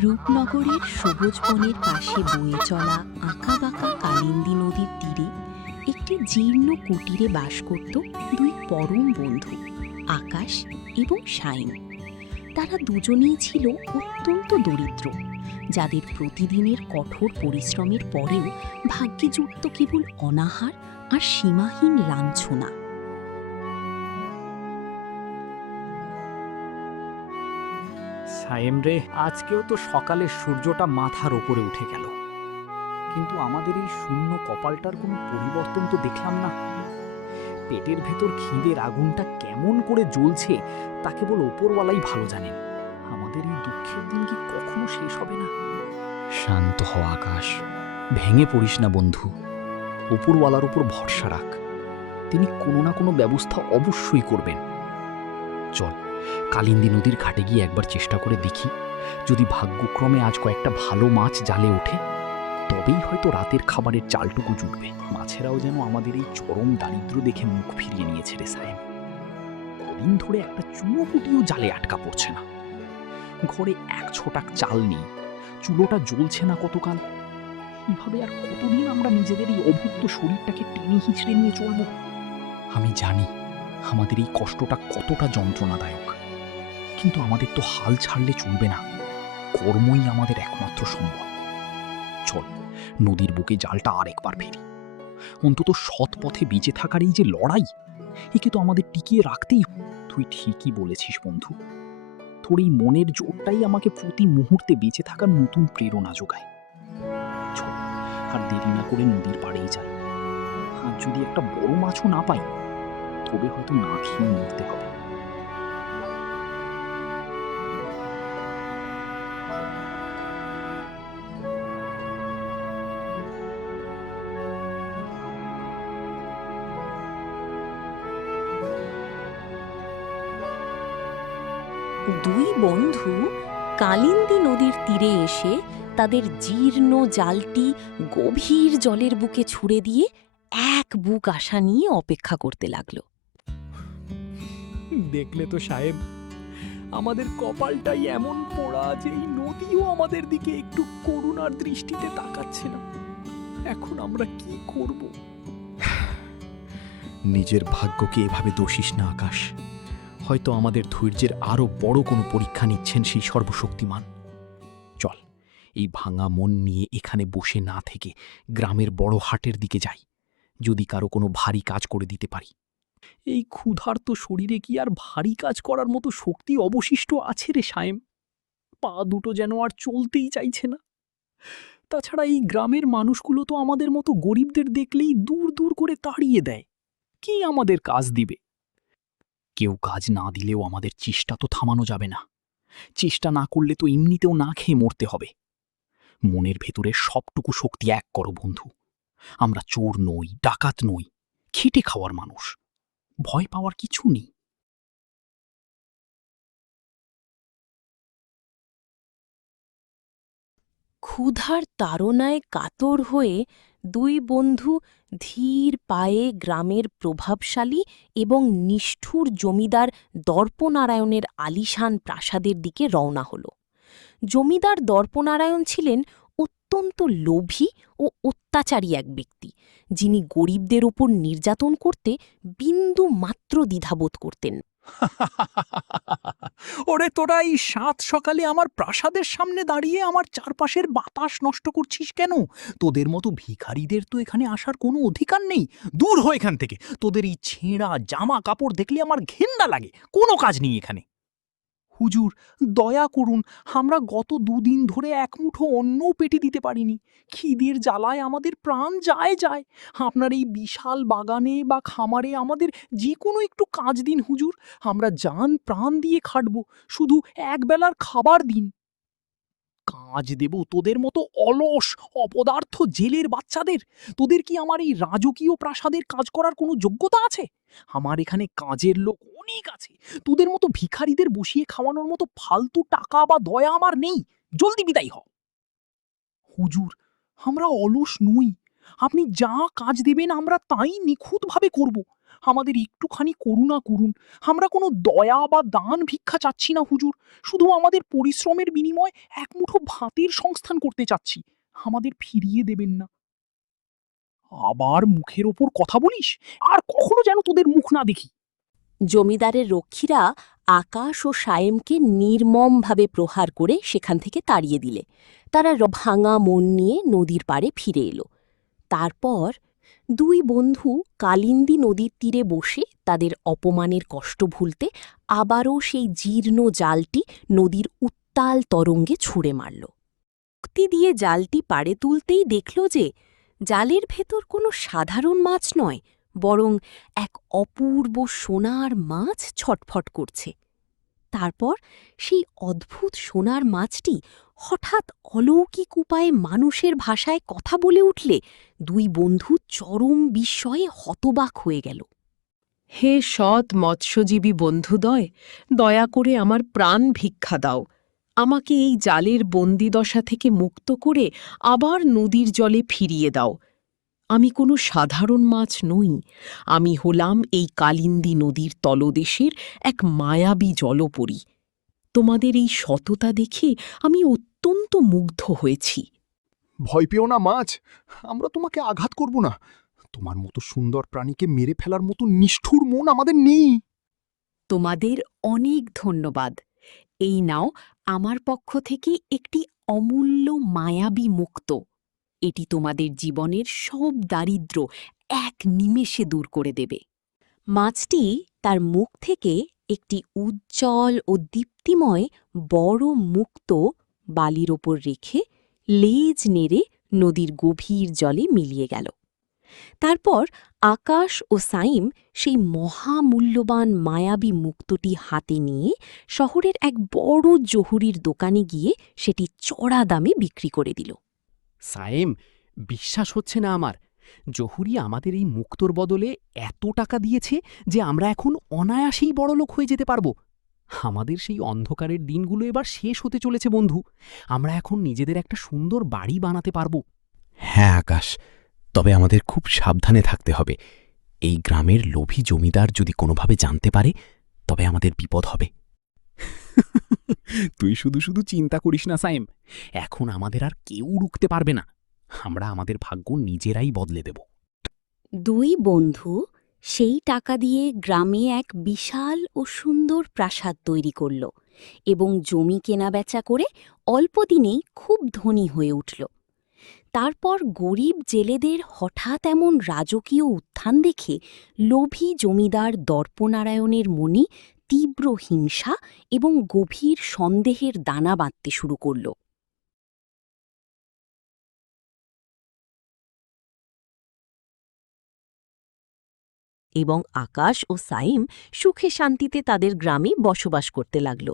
রূপনগরের সবুজ বনের পাশে বয়ে চলা আঁকাবাঁকা কালিন্দী নদীর তীরে একটি জীর্ণ কুটিরে বাস করত দুই পরম বন্ধু, আকাশ এবং শাইন। তারা দুজনেই ছিল অত্যন্ত দরিদ্র, যাদের প্রতিদিনের কঠোর পরিশ্রমের পরেও ভাগ্যে জুটত কেবল অনাহার আর সীমাহীন লাঞ্ছনা। সায়েম রে, আজকেও তো সকালে সূর্যটা মাথার ওপরে উঠে গেল, কিন্তু আমাদের এই শূন্য কপালটার কোনো পরিবর্তন তো দেখলাম না। পেটের ভেতর খিদের আগুনটা কেমন করে জ্বলছে তা কেবল ওপরওয়ালাই ভালো জানেন। আমাদের এই দুঃখের দিন কি কখনো শেষ হবে না? শান্ত হ আকাশ, ভেঙে পড়িস না বন্ধু। ওপরওয়ালার উপর ভরসা রাখ, তিনি কোনো না কোনো ব্যবস্থা অবশ্যই করবেন। চল কালিন্দী নদীর ঘাটে গিয়ে একবার চেষ্টা করে দেখি, যদি ভাগ্যক্রমে আজ কয়েকটা ভালো মাছ জালে ওঠে তবেই হয়তো রাতের খাবারের চালটুকু জুটবে। মাছেরাও যেন আমাদের এই চরম দারিদ্র দেখে মুখ ফিরিয়ে নিয়েছে রে সাহেব। কদিন ধরে একটা চুনোপুটিও জালে আটকা পড়ছে না। ঘরে এক ছোটাক চাল নেই, চুলোটা জ্বলছে না কতকাল। এইভাবে আর কতদিন আমরা নিজেদের এই অভুক্ত শরীরটাকে টেনে হিঁচড়ে নিয়ে চলব? আমি জানি আমাদের এই কষ্টটা কতটা যন্ত্রণাদায়ক, কিন্তু আমাদের তো হাল ছাড়লে চলবে না। কর্মই আমাদের একমাত্র সম্বল। চল নদীর বুকে জালটা আরেকবার ফেরি। অন্তত সৎ পথে বেঁচে থাকার এই যে লড়াই, একে তো আমাদের টিকিয়ে রাখতেই। তুই ঠিকই বলেছিস বন্ধু, তোর এই মনের জোরটাই আমাকে প্রতি মুহূর্তে বেঁচে থাকার নতুন প্রেরণা যোগায়। চল আর দেরি না করে নদীর পাড়েই যাই। আর যদি একটা বড় মাছও না পাই, তবে হয়তো না খেয়ে মরতে হবে। দুই বন্ধু কালিন্দী নদীর তীরে এসে তাদের জীর্ণ জালটি গভীর জলের বুকে ছুঁড়ে দিয়ে এক বুক আশা নিয়ে অপেক্ষা করতে লাগলো। দেখলে তো সাহেব, আমাদের কপালটাই এমন পোড়া যে এই নদীও আমাদের দিকে একটু করুণার দৃষ্টিতে তাকাচ্ছে না। এখন আমরা কি করব? নিজের ভাগ্যকে এভাবে দোষিস না আকাশ। হয়তো আমাদের ধৈর্যের আরো বড় কোনো পরীক্ষা নিচ্ছেন সেই সর্বশক্তিমান। চল এই ভাঙা মন নিয়ে এখানে বসে না থেকে গ্রামের বড় হাটের দিকে যাই, যদি কারো কোনো ভারী কাজ করে দিতে পারি। এই ক্ষুধার্ত শরীরে কি আর ভারী কাজ করার মতো শক্তি অবশিষ্ট আছে রে সায়েম? পা দুটো যেন আর চলতেই চাইছে না। তাছাড়া এই গ্রামের মানুষগুলো তো আমাদের মতো গরিবদের দেখলেই দূর দূর করে তাড়িয়ে দেয়। কি আমাদের কাজ দিবে? কেউ কাজ না দিলেও আমাদের চেষ্টা তো থামানো যাবে না। চেষ্টা না করলে তো এমনিতেও না খেয়ে মরতে হবে। মনের ভেতরে সবটুকু শক্তি এক করো বন্ধু। আমরা চোর নই, ডাকাত নই, খেটে খাওয়ার মানুষ। ভয় পাওয়ার কিছু নেই। ক্ষুধার তাড়নায় কাতর হয়ে দুই বন্ধু ধীর পায়ে গ্রামের প্রভাবশালী এবং নিষ্ঠুর জমিদার দর্পনারায়ণের আলিশান প্রাসাদের দিকে রওনা হল। জমিদার দর্পনারায়ণ ছিলেন অত্যন্ত লোভী ও অত্যাচারী এক ব্যক্তি, যিনি গরিবদের ওপর নির্যাতন করতে বিন্দু মাত্র দ্বিধাবোধ করতেন। ওরে তোরা এই সাত সকালে আমার প্রাসাদের সামনে দাঁড়িয়ে আমার চারপাশের বাতাস নষ্ট করছিস কেন? তোদের মতো ভিখারিদের তো এখানে আসার কোনো অধিকার নেই। দূর হ এখান থেকে। তোদের এই ছেঁড়া জামা কাপড় দেখলে আমার ঘেন্না লাগে। কোনো কাজ নেই এখানে। হুজুর, দয়া করুন, আমরা গত দুদিন ধরে এক মুঠো অন্নও পেটে দিতে পারিনি। খিদের জ্বালায় আমাদের প্রাণ যায় যায়। আপনার এই বিশাল বাগানে বা খামারে আমাদের যে কোনো একটু কাজ দিন হুজুর। আমরা জান প্রাণ দিয়ে খাটব, শুধু একবেলার খাবার দিন। কাজ দেব তোদের মতো অলস অপদার্থ জেলের বাচ্চাদের? তোদের কি আমার এই রাজকীয় প্রাসাদের কাজ করার কোনো যোগ্যতা আছে? আমার এখানে কাজের লোক অনেক আছে। তোদের মতো ভিখারিদের বসিয়ে খাওয়ানোর মতো ফালতু টাকা বা দয়া আমার নেই। জলদি বিদায় হ। হুজুর, আমরা অলস নই। আপনি যা কাজ দেবেন আমরা তাই নিখুঁতভাবে করব। আমাদের একটুখানি করুণা করুন। আমরা কোনো দয়া বা দান ভিক্ষা চাচ্ছি না হুজুর, শুধু আমাদের পরিশ্রমের বিনিময়ে এক মুঠো ভাতের সংস্থান করতে চাচ্ছি, আমাদের ফিরিয়ে দেবেন না। আবার মুখের ওপর কথা বলিস, আর কখনো যেন তোদের মুখ না দেখি। জমিদারের রক্ষীরা আকাশ ও সায়েমকে নির্মমভাবে প্রহার করে সেখান থেকে তাড়িয়ে দিলে। তারা ভাঙা মন নিয়ে নদীর পাড়ে ফিরে এলো। তারপর দুই বন্ধু কালিন্দী নদীর তীরে বসে তাদের অপমানের কষ্ট ভুলতে আবারও সেই জীর্ণ জালটি নদীর উত্তাল তরঙ্গে ছুঁড়ে মারল। শক্তি দিয়ে জালটি পাড়ে তুলতেই দেখল যে জালের ভেতর কোনো সাধারণ মাছ নয়, বরং এক অপূর্ব সোনার মাছ ছটফট করছে। তারপর সেই অদ্ভুত সোনার মাছটি হঠাৎ অলৌকিক উপায়ে মানুষের ভাষায় কথা বলে উঠলে দুই বন্ধু চরম বিস্ময়ে হতবাক হয়ে গেল। হে সৎ মৎস্যজীবী বন্ধুদ্বয়, দয়া করে আমার প্রাণ ভিক্ষা দাও। আমাকে এই জালের বন্দিদশা থেকে মুক্ত করে আবার নদীর জলে ফিরিয়ে দাও। আমি কোনো সাধারণ মাছ নই, আমি হলাম এই কালিন্দী নদীর তলদেশের এক মায়াবী জলপরী। তোমাদের এই সততা দেখে আমি অত্যন্ত মুগ্ধ হয়েছি। ভয় পেও না মাছ, আমরা তোমাকে আঘাত করব না। তোমার মতো সুন্দর প্রাণীকে মেরে ফেলার মতো নিষ্ঠুর মন আমাদের নেই। তোমাদের অনেক ধন্যবাদ। এই নাও আমার পক্ষ থেকে একটি অমূল্য মায়াবী মুক্ত। এটি তোমাদের জীবনের সব দারিদ্র্য এক নিমেষে দূর করে দেবে। মাছটি তার মুখ থেকে একটি উজ্জ্বল ও দীপ্তিময় বড় মুক্ত বালির ওপর রেখে লেজ নেড়ে নদীর গভীর জলে মিলিয়ে গেল। তারপর আকাশ ও সাইম সেই মহামূল্যবান মায়াবী মুক্তটি হাতে নিয়ে শহরের এক বড় জহুরির দোকানে গিয়ে সেটি চড়া দামে বিক্রি করে দিল। সায়েম, বিশ্বাস হচ্ছে না আমার। জহুরি আমাদের এই মুক্তোর বদলে এত টাকা দিয়েছে যে আমরা এখন অনায়াসেই বড়লোক হয়ে যেতে পারব। আমাদের সেই অন্ধকারের দিনগুলো এবার শেষ হতে চলেছে বন্ধু। আমরা এখন নিজেদের একটা সুন্দর বাড়ি বানাতে পারব। হ্যাঁ আকাশ, তবে আমাদের খুব সাবধানে থাকতে হবে। এই গ্রামের লোভী জমিদার যদি কোনোভাবে জানতে পারে, তবে আমাদের বিপদ হবে। তুই শুধু শুধু চিন্তা করিস না সায়েম, এখন আমাদের আর কেউ রুখতে পারবে না। আমরা আমাদের ভাগ্য নিজেরাই বদলে দেব। দুই বন্ধু সেই টাকা দিয়ে গ্রামে এক বিশাল ও সুন্দর প্রাসাদ তৈরি করল এবং জমি কেনাবেচা করে অল্প দিনেই খুব ধনী হয়ে উঠল। তারপর গরিব জেলেদের হঠাৎ এমন রাজকীয় উত্থান দেখে লোভী জমিদার দর্পনারায়ণের মনে তীব্র হিংসা এবং গভীর সন্দেহের দানা বাঁধতে শুরু করল। এবং আকাশ ও সাইম সুখে শান্তিতে তাদের গ্রামে বসবাস করতে লাগল।